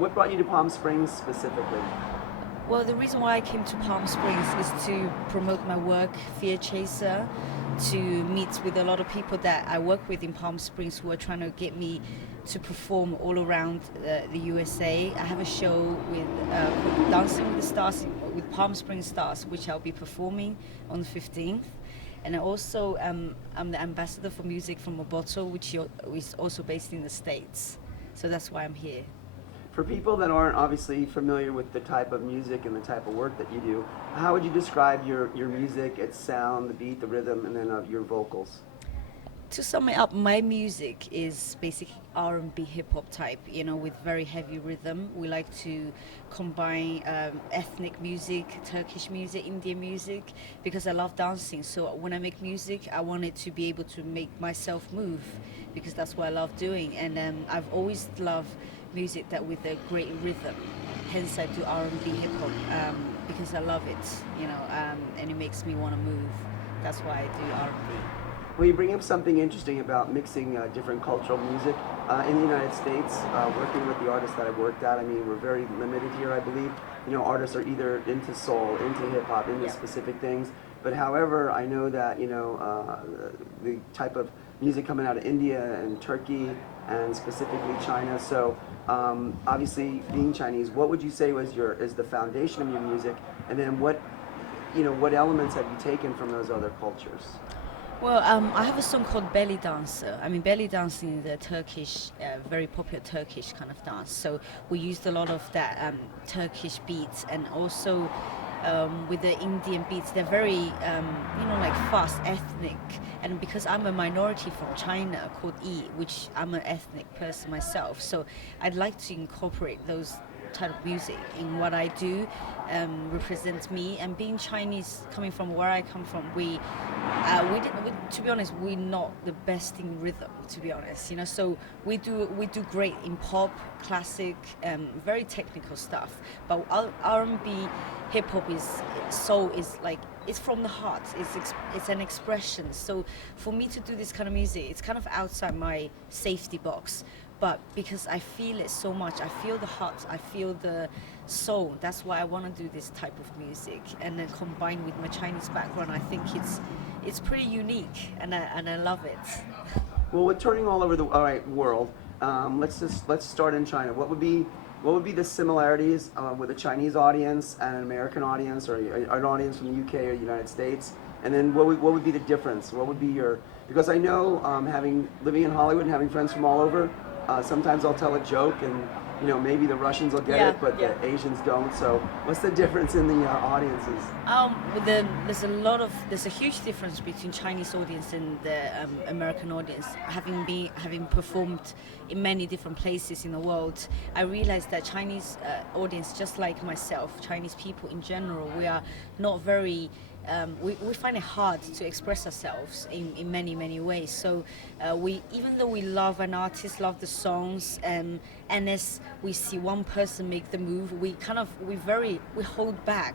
what brought you to Palm Springs specifically? Well, the reason why I came to Palm Springs is to promote my work, Fear Chaser, to meet with a lot of people that I work with in Palm Springs who are trying to get me to perform all around the USA. I have a show with called Dancing with the Stars, with Palm Springs Stars, which I'll be performing on the 15th. And I also I'm the ambassador for music from Moboto, which is also based in the States. So that's why I'm here. For people that aren't obviously familiar with the type of music and the type of work that you do, how would you describe your music, its sound, the beat, the rhythm, and then your vocals? To sum it up, my music is basically R&B hip hop type, with very heavy rhythm. We like to combine ethnic music, Turkish music, Indian music, because I love dancing. So when I make music, I want it to be able to make myself move, because that's what I love doing. And I've always loved music that with a great rhythm. Hence, I do R&B hip hop because I love it, and it makes me want to move. That's why I do R&B. Well, you bring up something interesting about mixing different cultural music. In the United States, working with the artists that I've worked at, I mean, we're very limited here, I believe. Artists are either into soul, into hip hop, into specific things. But however, I know that, the type of music coming out of India and Turkey and specifically China. So obviously being Chinese, what would you say is the foundation of your music? And then what elements have you taken from those other cultures? Well, I have a song called Belly Dancer. I mean, belly dancing is a Turkish, very popular Turkish kind of dance. So we used a lot of that Turkish beats, and also with the Indian beats, they're very, like fast, ethnic. And because I'm a minority from China called Yi, which I'm an ethnic person myself, so I'd like to incorporate those type of music in what I do, represents me. And being Chinese, coming from where I come from, to be honest, we're not the best in rhythm, to be honest. So we do great in pop, classic, very technical stuff. But R&B, hip hop is like, it's from the heart. It's an expression. So for me to do this kind of music, it's kind of outside my safety box. But because I feel it so much, I feel the heart, I feel the soul. That's why I want to do this type of music, and then combined with my Chinese background, I think it's pretty unique, and I love it. Well, with touring all over the world, let's start in China. What would be the similarities with a Chinese audience and an American audience, or an audience from the UK or the United States? And then what would be the difference? What would be because I know, living in Hollywood and having friends from all over, sometimes I'll tell a joke and maybe the Russians will get it, but the Asians don't. So what's the difference in the audiences? There's a huge difference between Chinese audience and the American audience. Having performed in many different places in the world, I realized that Chinese audience, just like myself, Chinese people in general, we are not very. We find it hard to express ourselves in many ways. So even though we love an artist, love the songs, and as we see one person make the move, we hold back.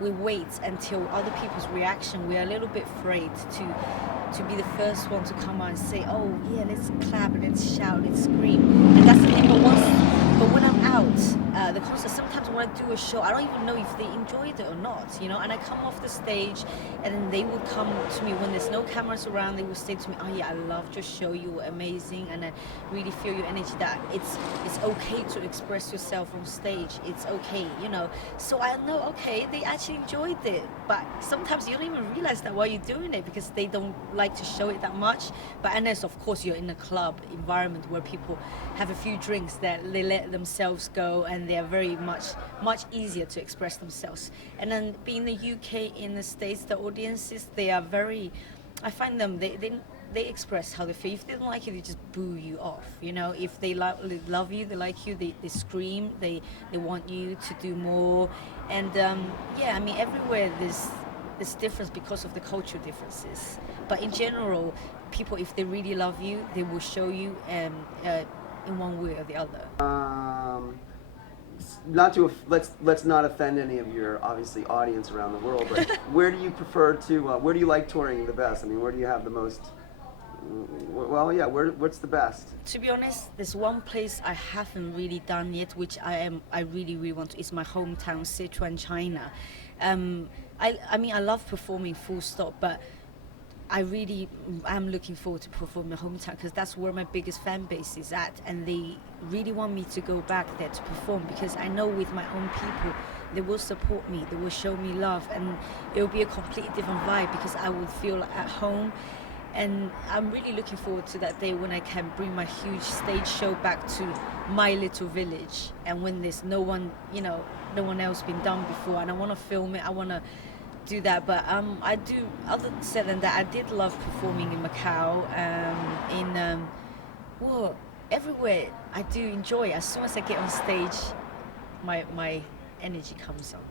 We wait until other people's reaction. We are a little bit afraid to be the first one to come out and say, oh yeah, let's clap, let's shout, let's scream. And that's the thing. But when I'm out, the concert, sometimes when I do a show, I don't even know if they enjoyed it or not, And I come off the stage, and then they will come to me when there's no cameras around. They will say to me, "Oh yeah, I loved your show. You were amazing, and I really feel your energy. That it's okay to express yourself on stage. It's okay, So I know, okay, they actually enjoyed it. But sometimes you don't even realize that while you're doing it, because they don't like to show it that much. But unless, of course, you're in a club environment where people have a few drinks, that they let themselves go, and they are very much easier to express themselves. And then being the UK, in the States, the audiences, they are very, I find them, they express how they feel. If they don't like you, they just boo you off. If they love you, they like you, they scream, they want you to do more. And everywhere there's difference because of the cultural differences. But in general, people, if they really love you, they will show you in one way or the other. Let's not offend any of your obviously audience around the world, but where do you prefer to where do you like touring the best? I mean, where do you have the most Well, yeah. What's the best? To be honest, there's one place I haven't really done yet, which I really really want to. It's my hometown, Sichuan, China. I mean I love performing full stop, but I really am looking forward to perform my hometown because that's where my biggest fan base is at, and they really want me to go back there to perform because I know with my own people they will support me, they will show me love, and it will be a completely different vibe because I will feel at home. And I'm really looking forward to that day when I can bring my huge stage show back to my little village, and when there's no one, no one else been done before, and I want to film it. I want to do that. But I do. Other than that, I did love performing in Macau, well, everywhere. I do enjoy. As soon as I get on stage, my energy comes on.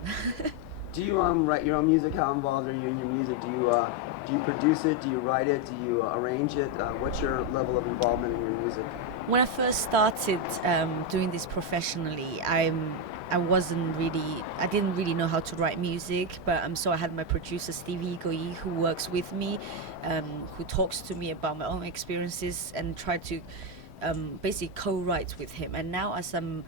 Do you write your own music? How involved are you in your music? Do you produce it? Do you write it? Do you arrange it? What's your level of involvement in your music? When I first started doing this professionally, I didn't really know how to write music, but so I had my producer Steve Yi, who works with me, who talks to me about my own experiences and try to basically co-write with him. And now as I'm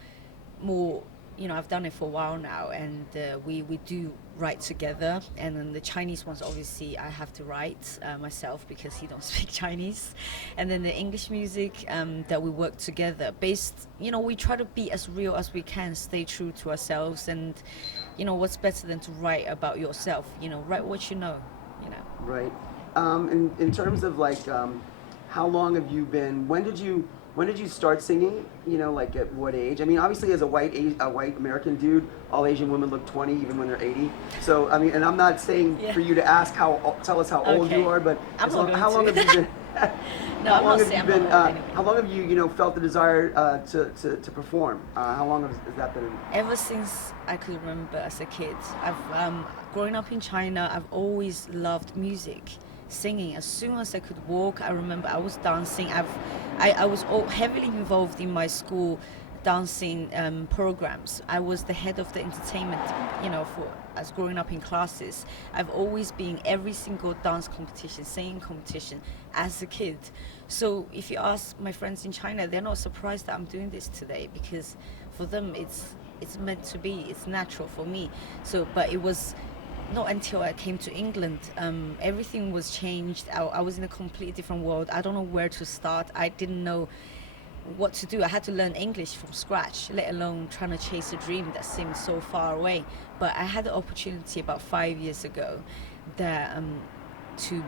more, I've done it for a while now, and we do write together. And then the Chinese ones, obviously, I have to write myself because he don't speak Chinese. And then the English music that we work together. We try to be as real as we can, stay true to ourselves. And what's better than to write about yourself? Write what you know. Right. In terms of how long have you been? When did you start singing? Like at what age? I mean, obviously, as a white American dude, all Asian women look 20 even when they're 80. So I mean, and I'm not saying for you to ask tell us how old you are, but how long have you been? No, how long have you been? How long have you felt the desire to perform? How long has that been? Ever since I could remember as a kid. I've growing up in China. I've always loved music. Singing. As soon as I could walk, I remember I was dancing. I was heavily involved in my school dancing programs. I was the head of the entertainment, for as growing up in classes. I've always been every single dance competition, singing competition as a kid. So if you ask my friends in China, they're not surprised that I'm doing this today because for them it's meant to be. It's natural for me. But it was not until I came to England, everything was changed. I was in a completely different world. I don't know where to start. I didn't know what to do. I had to learn English from scratch, let alone trying to chase a dream that seemed so far away. But I had the opportunity about 5 years ago that to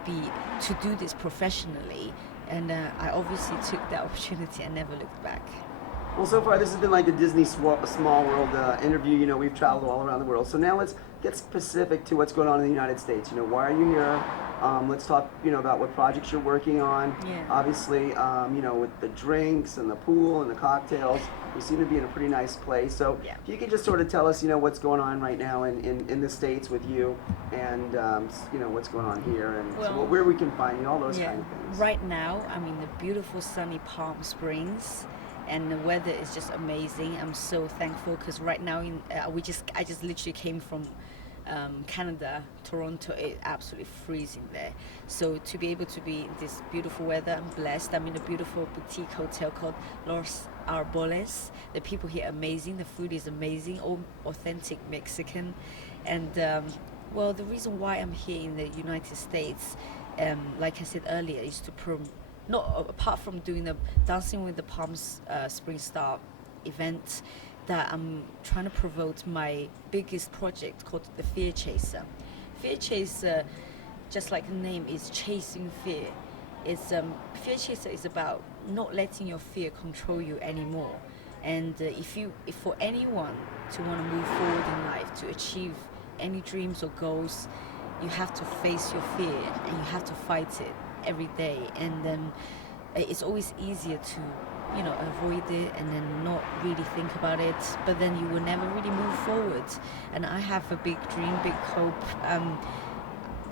do this professionally, and I obviously took that opportunity and never looked back. Well, so far this has been like a Disney Small World interview. We've traveled all around the world. So now let's get specific to what's going on in the United States. Why are you here? Let's talk, about what projects you're working on. Yeah. Obviously, with the drinks and the pool and the cocktails, we seem to be in a pretty nice place. So Yeah. if you could just sort of tell us, what's going on right now in the States with you, and what's going on here, and where we can find you, all those kind of things. Right now, I'm in the beautiful sunny Palm Springs. And the weather is just amazing. I'm so thankful because right now I just literally came from Canada, Toronto. It's absolutely freezing there. So to be able to be in this beautiful weather, I'm blessed. I'm in a beautiful boutique hotel called Los Arboles. The people here are amazing. The food is amazing, all authentic Mexican. And the reason why I'm here in the United States, like I said earlier, is to apart from doing the Dancing with the Palm Springs Star event, that I'm trying to promote my biggest project called the Fear Chaser. Fear Chaser, just like the name, is chasing fear. Fear Chaser is about not letting your fear control you anymore. And if for anyone to want to move forward in life, to achieve any dreams or goals, you have to face your fear and you have to fight it every day. And then it's always easier to avoid it and then not really think about it, but then you will never really move forward. And I have a big dream, big hope.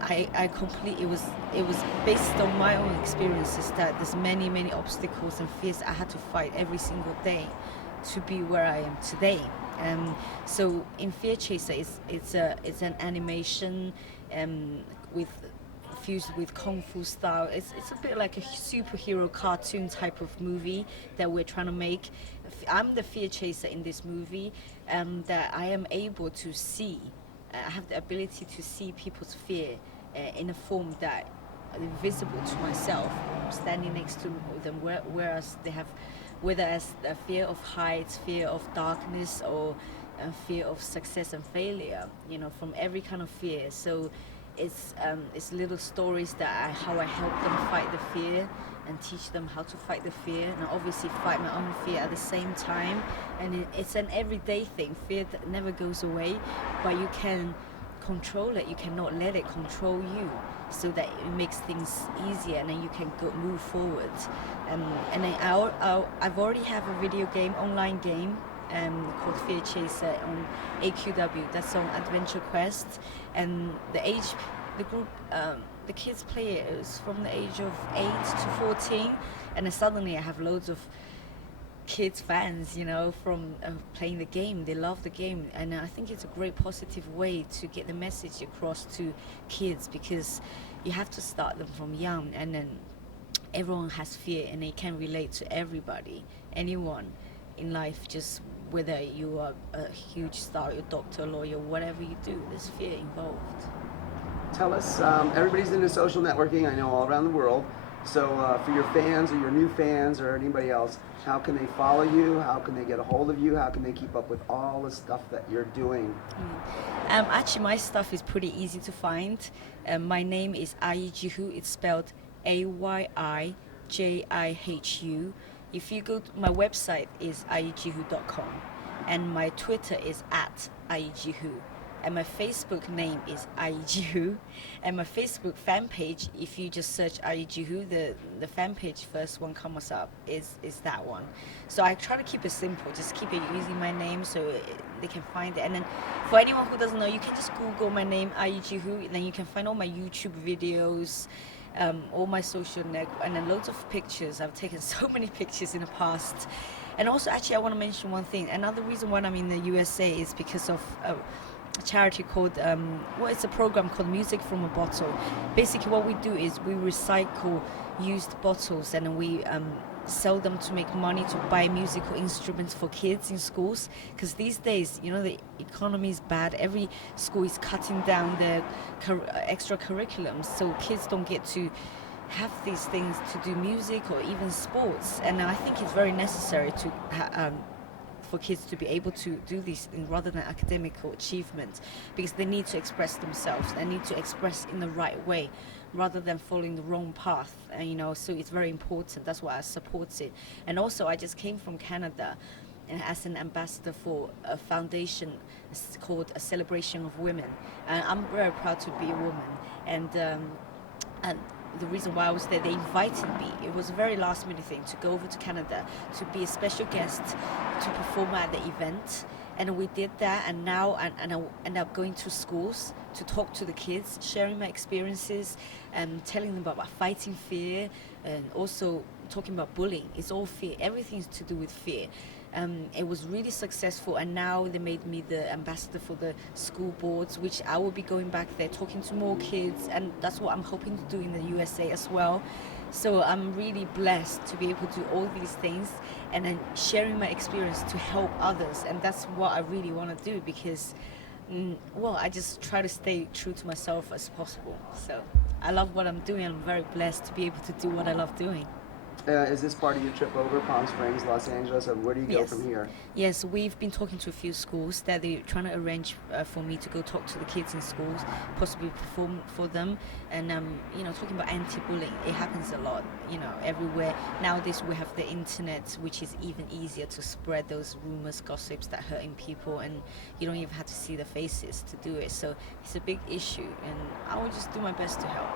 It was based on my own experiences that there's many obstacles and fears I had to fight every single day to be where I am today. So in Fear Chaser, it's an animation with fused with kung fu style. It's a bit like a superhero cartoon type of movie that we're trying to make. I'm the fear chaser in this movie, that I am able to see. I have the ability to see people's fear in a form that is visible to myself, standing next to them, whereas they have, whether as a fear of heights, fear of darkness, or fear of success and failure, from every kind of fear. So it's little stories that how I help them fight the fear and teach them how to fight the fear, and I obviously fight my own fear at the same time. And it's an everyday thing. Fear that never goes away, but you can control it. You cannot let it control you, so that it makes things easier, and then you can move forward. And then I've already have a video game, online game, called Fear Chaser on AQW. That's on Adventure Quest, and the group, the kids play it. It's from the age of 8 to 14, and then suddenly I have loads of kids fans, from playing the game. They love the game, and I think it's a great positive way to get the message across to kids, because you have to start them from young, and then everyone has fear, and they can relate to everybody, anyone in life, just whether you are a huge star, you're a doctor, lawyer, whatever you do, there's fear involved. Tell us, everybody's into social networking, I know, all around the world. So for your fans or your new fans or anybody else, how can they follow you? How can they get a hold of you? How can they keep up with all the stuff that you're doing? Actually, my stuff is pretty easy to find. My name is Ayi Jihu. It's spelled AYIJIHU. If you go to my website is ayijihu.com, and my Twitter is @ayijihu, and my Facebook name is Ayi Jihu, and my Facebook fan page, if you just search Ayi Jihu, the fan page, first one comes up is that one. So I try to keep it simple, just keep it using my name so they can find it. And then for anyone who doesn't know, you can just Google my name, Ayi Jihu, and then you can find all my YouTube videos, all my social network, and then loads of pictures. I've taken so many pictures in the past. And also, actually, I want to mention one thing. Another reason why I'm in the USA is because of a charity called, it's a program called Music from a Bottle. Basically, what we do is we recycle used bottles, and we sell them to make money to buy musical instruments for kids in schools, because these days, the economy is bad. Every school is cutting down their extra curriculums, so kids don't get to have these things to do music or even sports. And I think it's very necessary to for kids to be able to do these things rather than academical achievement, because they need to express themselves. They need to express in the right way rather than following the wrong path. And, so it's very important. That's why I support it. And also, I just came from Canada as an ambassador for a foundation called A Celebration of Women. And I'm very proud to be a woman. And the reason why I was there, they invited me. It was a very last minute thing to go over to Canada to be a special guest to perform at the event. And we did that, and now I end up going to schools to talk to the kids, sharing my experiences and telling them about fighting fear, and also talking about bullying. It's all fear. Everything's to do with fear. It was really successful, and now they made me the ambassador for the school boards, which I will be going back there talking to more kids, and that's what I'm hoping to do in the USA as well. So I'm really blessed to be able to do all these things and then sharing my experience to help others, and that's what I really want to do, because I just try to stay true to myself as possible. So I love what I'm doing. I'm very blessed to be able to do what I love doing. Is this part of your trip over Palm Springs, Los Angeles, and where do you go from here? Yes, we've been talking to a few schools that they're trying to arrange for me to go talk to the kids in schools, possibly perform for them, and talking about anti-bullying. It happens a lot, everywhere. Nowadays we have the internet, which is even easier to spread those rumors, gossips that hurting people, and you don't even have to see the faces to do it. So it's a big issue, and I will just do my best to help.